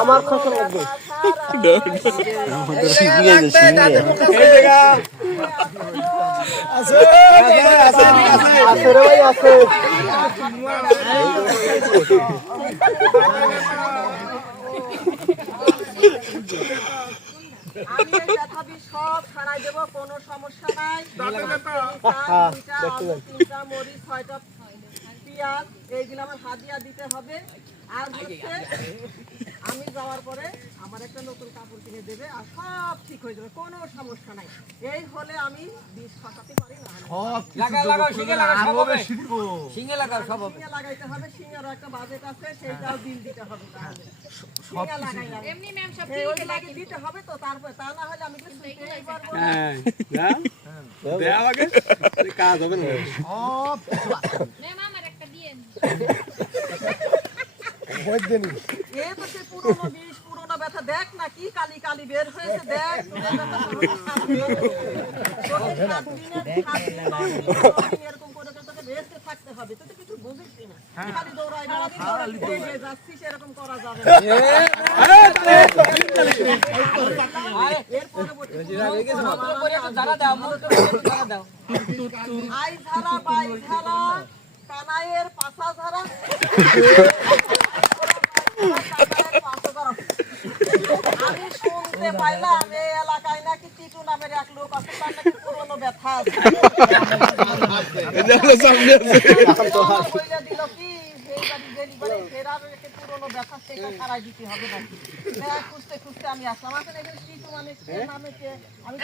আমার খসা লাগবে আমি সব ছাড়াই দেবো কোনো সমস্যা নাই পেঁয়াজ এইগুলো আমার হাদিয়া দিতে হবে। আর হচ্ছে আমি যাওয়ার পরে আমার একটা নতুন কাপড় কিনে দেবে আর সব ঠিক হয়ে যাবে কোনো সমস্যা নাই। এই হলে আমি বিষ পারি না। সিঙ্গে লাগাও সব হবে। সিঙ্গে লাগাও সব হবে। শিঙে লাগাইতে হবে শিঙেরও একটা বাজেট আছে সেইটাও বিল দিতে হবে লাগাই আমি। এমনি ম্যাম সব দিতে হবে তো তারপরে তা না হলে আমি পারব না। কাজ হবে না। ম্যাম আমার একটা দিয়েন এ তো সে পুরোনো বিষ পুরোনো ব্যথা। দেখ না কি কালি কালি বের হয়েছে দেখ। এরকম করে করে তোকে রেস্টে থাকতে হবে। তুই তো কিছু বুঝিস না খালি দৌড়াই যাচ্ছিস এরকম করা যাবে আই বাই কানাইয়ের পাশা ধারা আমি শুনতে পাইলাম এই এলাকায় নাকি টিটু নামের এক লোক আছে তার নাকি পুরনো ব্যথা আছে দিল কি আমি আসলাম এখানে টিটু মানে নামে আমি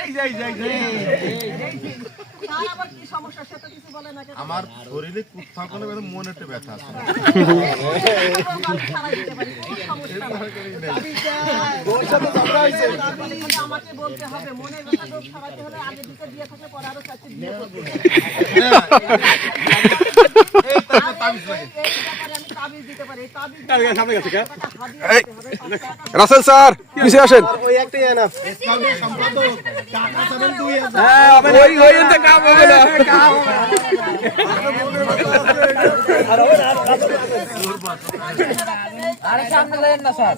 আমার শরীরে কুত্থা করে মনে একটা ব্যথা আছে আরও। আর রাসেল স্যার পিছিয়ে আসেন ওই আরে সামনে লেন না স্যার।